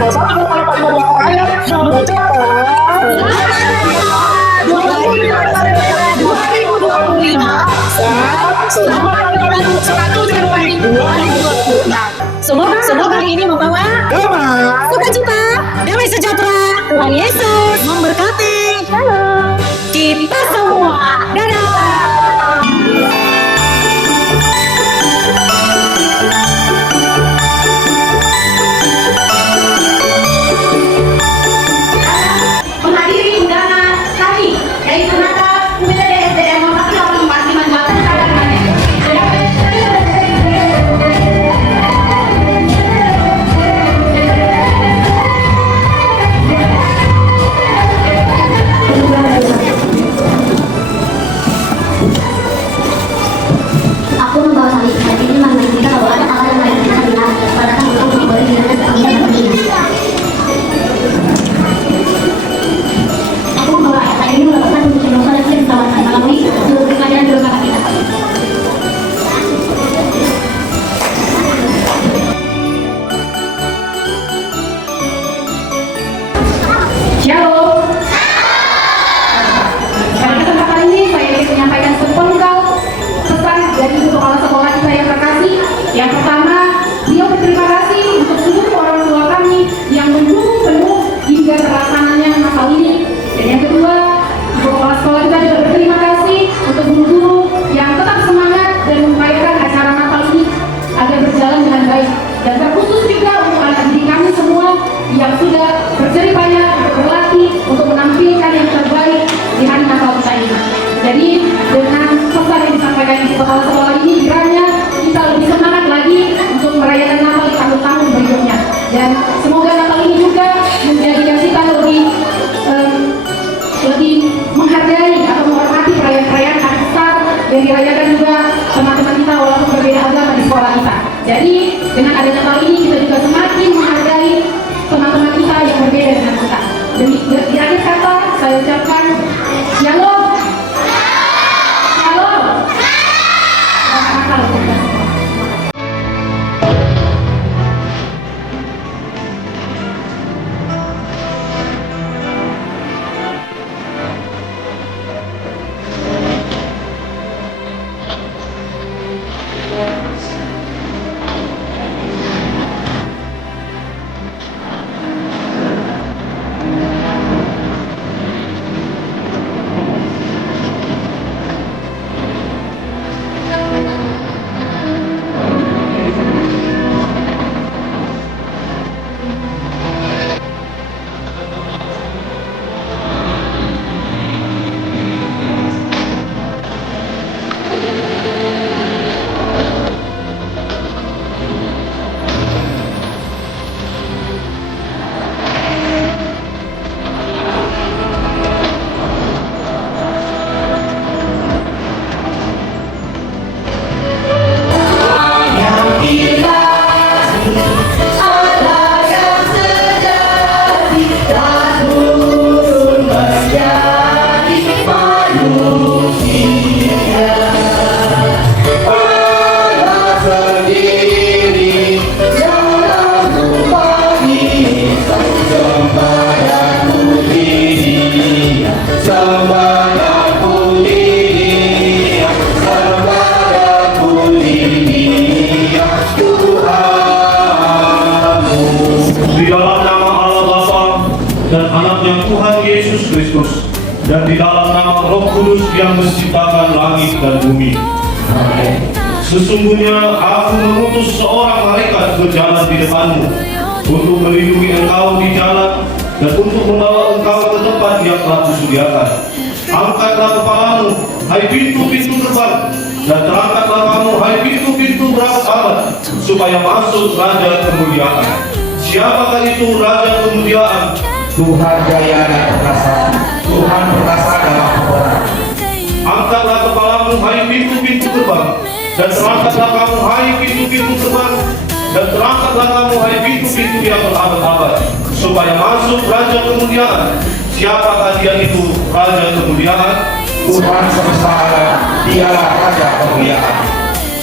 tanggal 1 Februari 2022 rakyat sudah mengucapkan 2025 selamat hari raya 1 Januari 2026. Semoga hari ini membawa damai, sukacita, damai sejahtera. Tuhan Yesus memberkati. Shalom. Kita semua. Dadah. Menghadiri undangan kami, yaitu Nata UPTD SDN nomor 45. Aku membawa salib. Hari ini menunjukkan bahwa ada hal yang baik kita bilang pada kamu untuk boleh dengan seperti ini. Aku membawa hari ini melakukan untuk dosa dan keselamatan melalui seluruh pelajaran di rumah kita. Shalom. Pada kesempatan ini saya ingin menyampaikan sepenggal pesan dari Ibu Kepala Sekolah kita yang terkasih. Yang pertama, beliau berterima kasih untuk seluruh orang tua kami yang mendukung penuh hingga terlaksananya Natal ini. Dan yang kedua, Ibu Kepala Sekolah kita juga berterima kasih untuk guru-guru yang tetap semangat dan mengupayakan acara Natal ini agar berjalan dengan baik. Dan terkhusus juga untuk anak didik kami semua yang sudah berjerih payah untuk berlatih untuk menampilkan yang terbaik di hari Natal kita ini. Jadi dengan pesan yang disampaikan Ibu Kepala Sekolah ini, kiranya kita lebih semangat lagi untuk merayakan Natal di tahun-tahun berikutnya. Dan semoga Natal ini juga menjadikan kita lebih menghargai atau menghormati perayaan-perayaan besar yang dirayakan juga teman-teman kita walaupun berbeda agama di sekolah kita. Jadi dengan adanya Natal ini kita juga semakin menghargai teman-teman kita yang berbeda dengan kita. Di akhir kata saya ucapkan Shalom. Shalom. Selamat Natal untuk kita semua. dan di dalam nama Roh Kudus yang menciptakan langit dan bumi. Sesungguhnya aku mengutus seorang malaikat berjalan di depanmu untuk melindungi engkau di jalan dan untuk membawa engkau ke tempat yang telah kusediakan. Angkatlah kepalamu, hai pintu-pintu gerbang, dan terangkatlah kamu, hai pintu-pintu berat-berat, supaya masuk Raja Kemuliaan. Siapakah itu Raja Kemuliaan? Tuhan jaya dan perkasa, Tuhan perkasa dalam peperangan. Angkatlah kepalamu, hai pintu-pintu gerbang, dan terangkatlah kamu, hai pintu-pintu gerbang, dan terangkatlah kamu, hai pintu-pintu yang berabad-abad, supaya masuk Raja Kemuliaan. Siapakah dia itu Raja Kemuliaan? Tuhan semesta alam, dialah Raja Kemuliaan.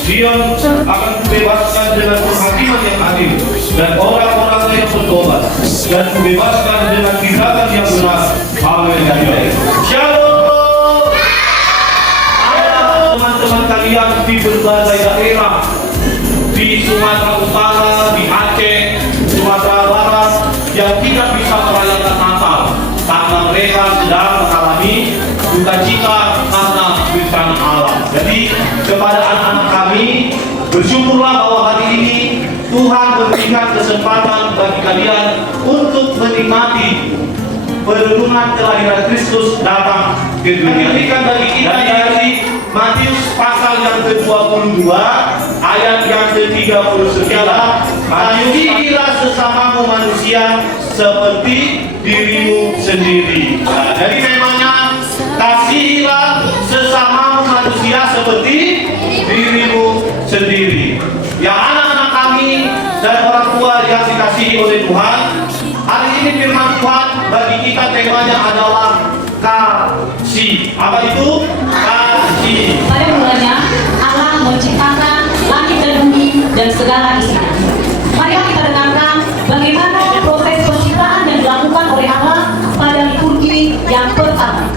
Sion akan kubebaskan dengan penghakiman yang adil, dan orang-orang orang yang bertobat dan kubebaskan dengan tindakan yang benar. Amin. Shalom. Ada teman-teman kalian di berbagai daerah, di Sumatera Utara, di Aceh, Sumatera Barat, yang tidak bisa merayakan Natal karena mereka sedang mengalami duka cita karena bencana alam. Jadi kepada anak-anak kami, bersyukurlah bahwa hari ini Tuhan memberikan kesempatan bagi kalian untuk menikmati perenungan kelahiran Kristus datang ke dunia. Ini kan bagi kita dari Matius pasal yang ke-22 ayat yang ke-39. Kasihilah sesamamu manusia seperti dirimu sendiri. Nah, jadi memangnya kasihilah sesamamu manusia seperti dirimu sendiri. Ya anak-anak kami dan orang tua yang dikasihi oleh Tuhan, hari ini firman Tuhan bagi kita temanya adalah kasih. Apa itu? Kasih. Pada mulanya Allah menciptakan langit dan bumi dan segala isinya. Mari kita dengarkan bagaimana proses penciptaan yang dilakukan oleh Allah pada liturgi yang pertama.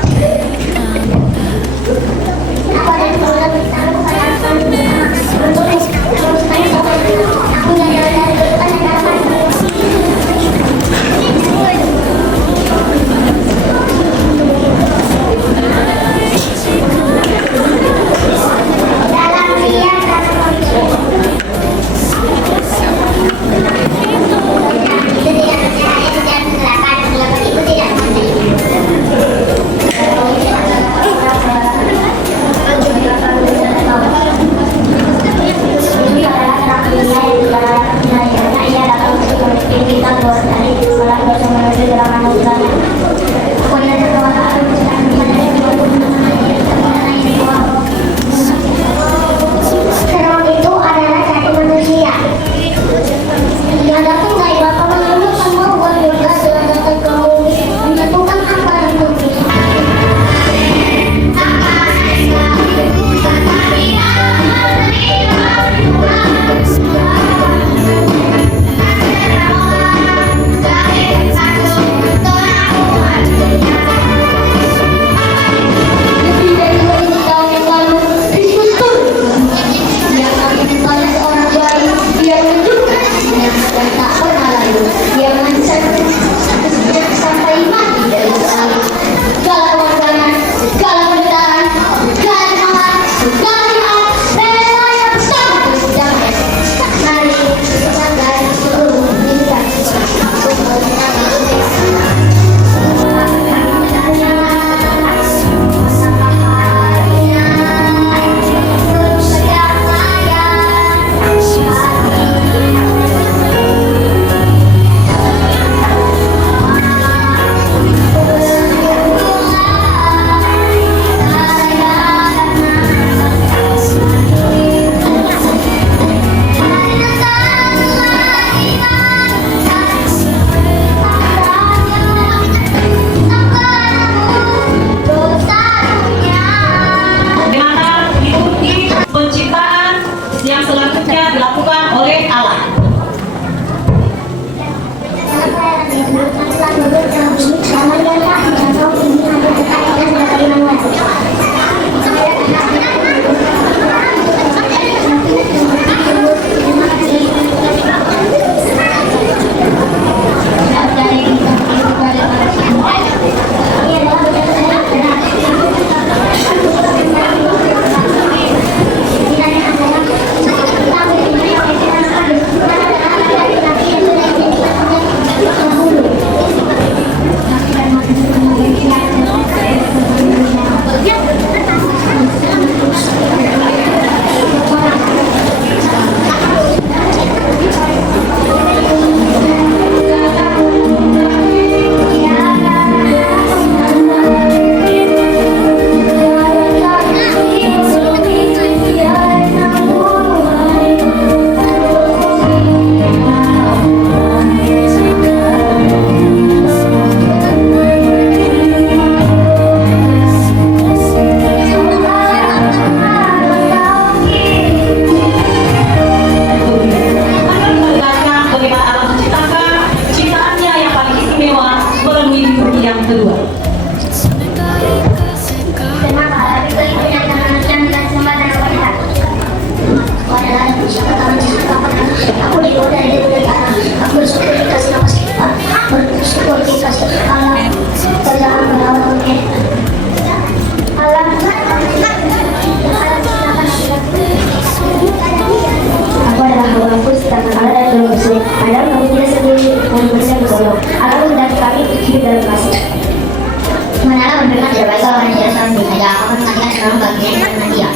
siapa tangan Yesus kapan aku digoda dari anak. Aku bersyukur dikasih nafas kita, bersyukur dikasih Allah berjalan melawan dunia. Allah aku adalah hamba-Mu sedangkan Allah dan belum bersih. Padahal Kamu tidak sendiri dan bersih bersama. Allah menghendaki kami hidup dalam kasih. Manakala berfirman tidak baik orang yang tidak salah diajak akan mengatakan selalu bagian dengan dia.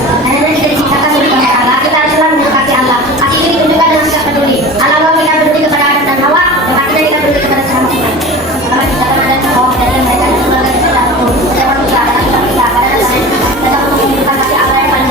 Karena kita diciptakan dari kasih Allah, kita harus selalu mendekati Allah. Kasih itu ditunjukkan dengan sikap peduli. Allah mau kita peduli kepada Adam dan Hawa, dan kita tidak peduli kepada sesama kita. Karena kita akan ada Hawa dari mereka dan keluarga kita untuk siapa kita adalah kita pada dasarnya tetap menunjukkan kasih Allah yang paling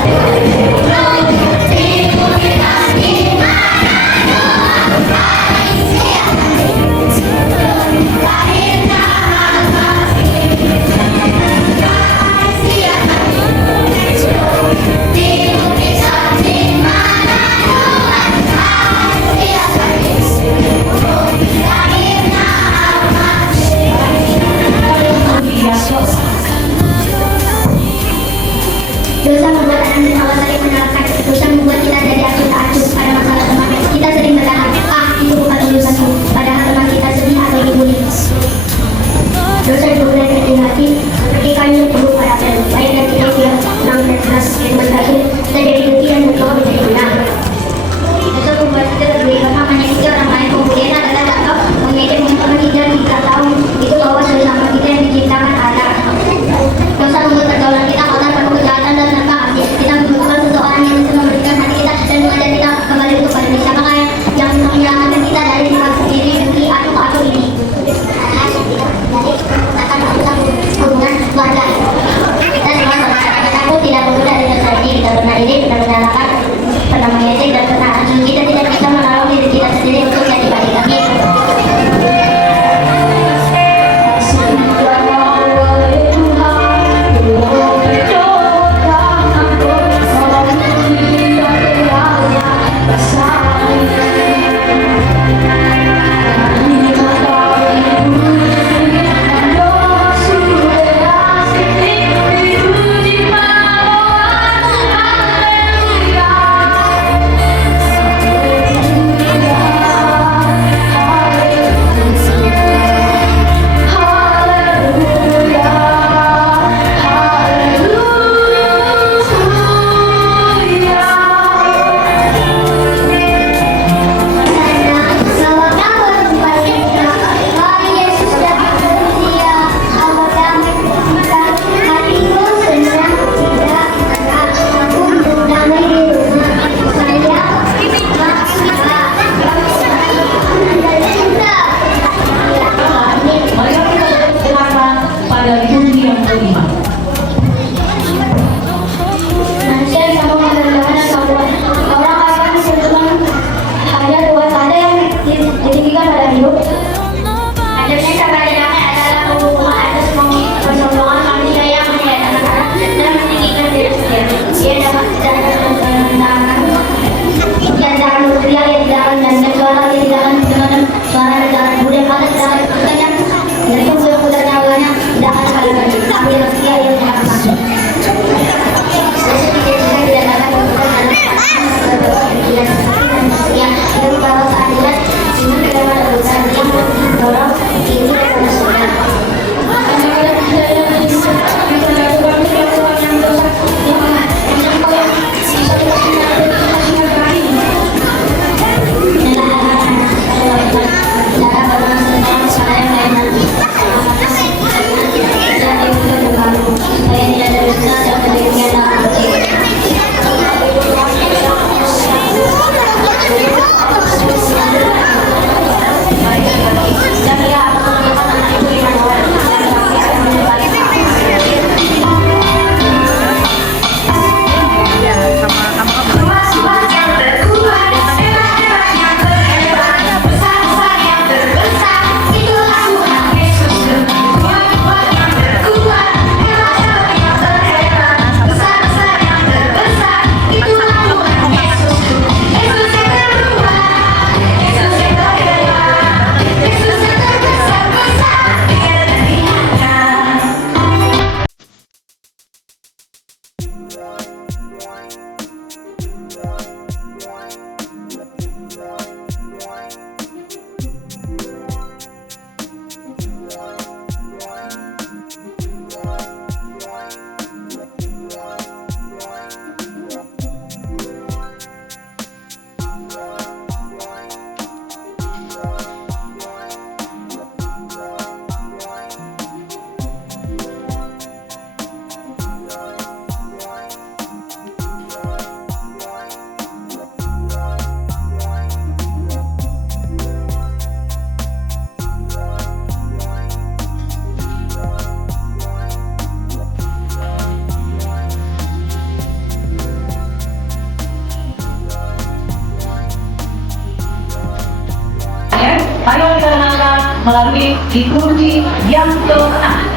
Marilah kita dengarkan melalui liturgi yang ke-6.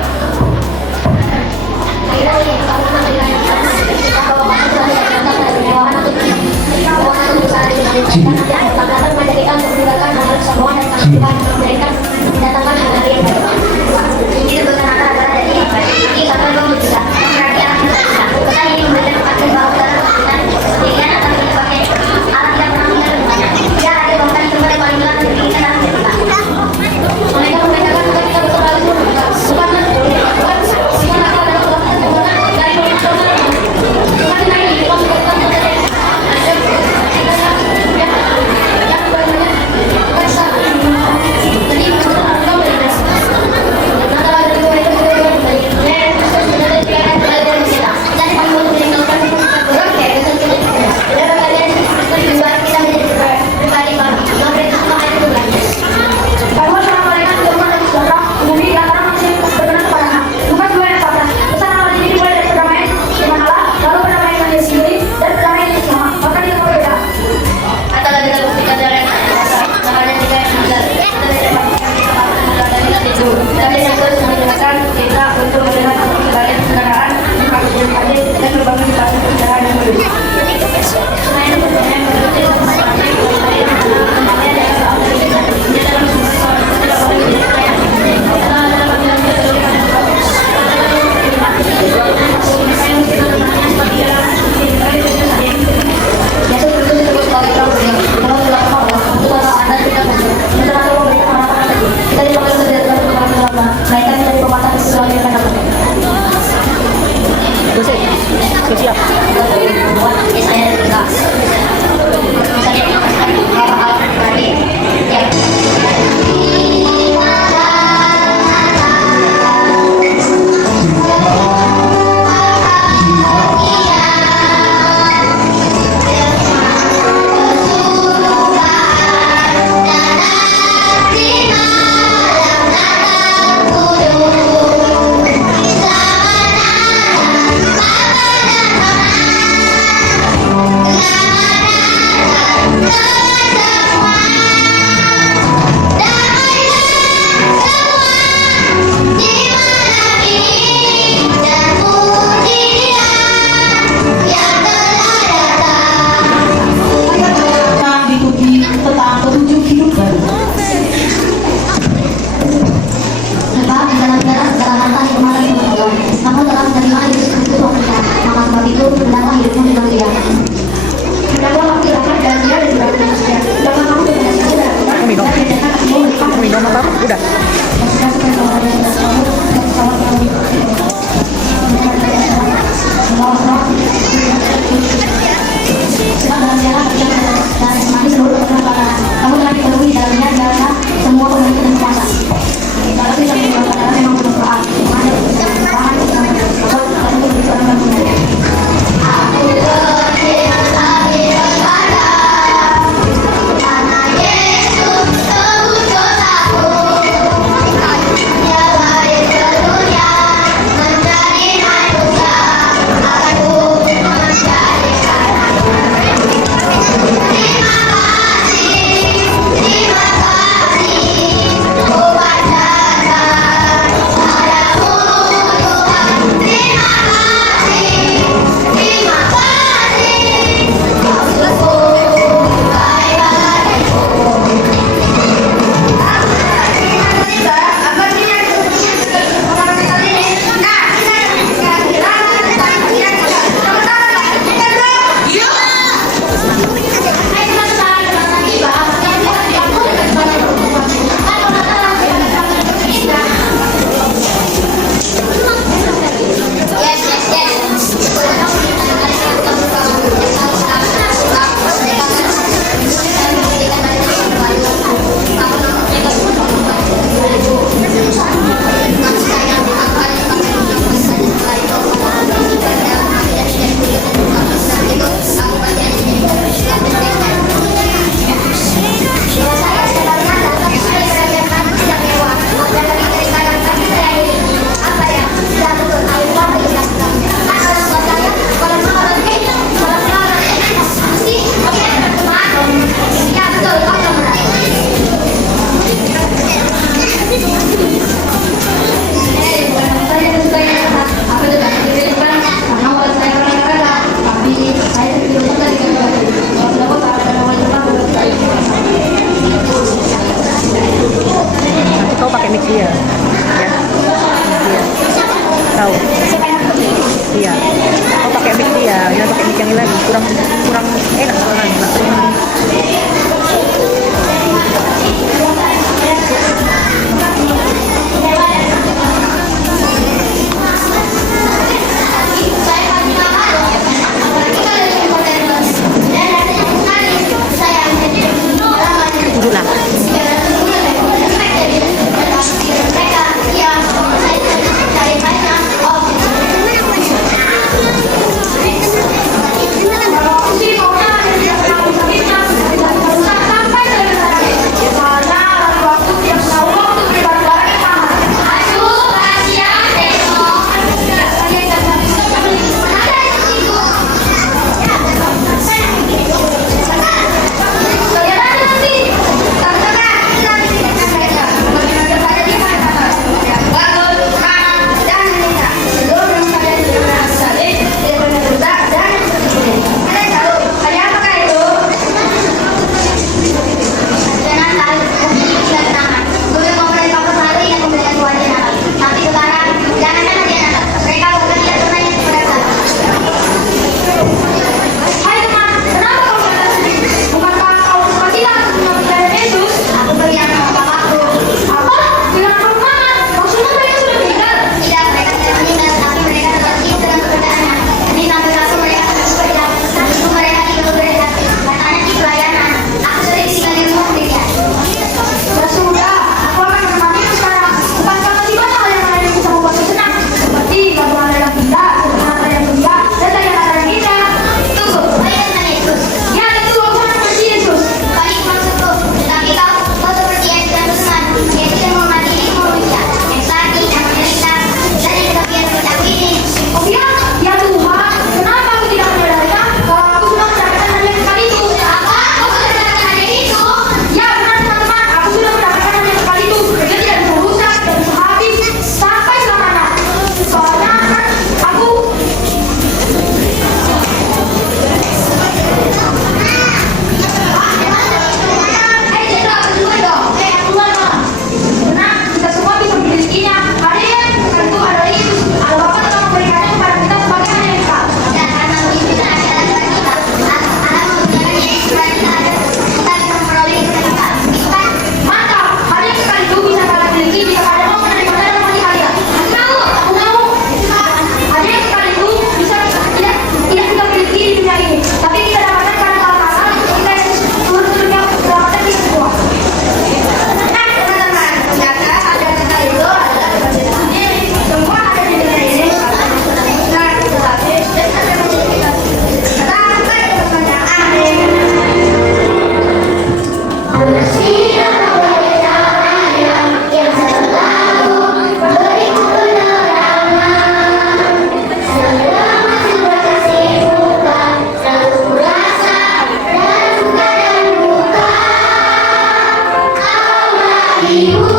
Ibu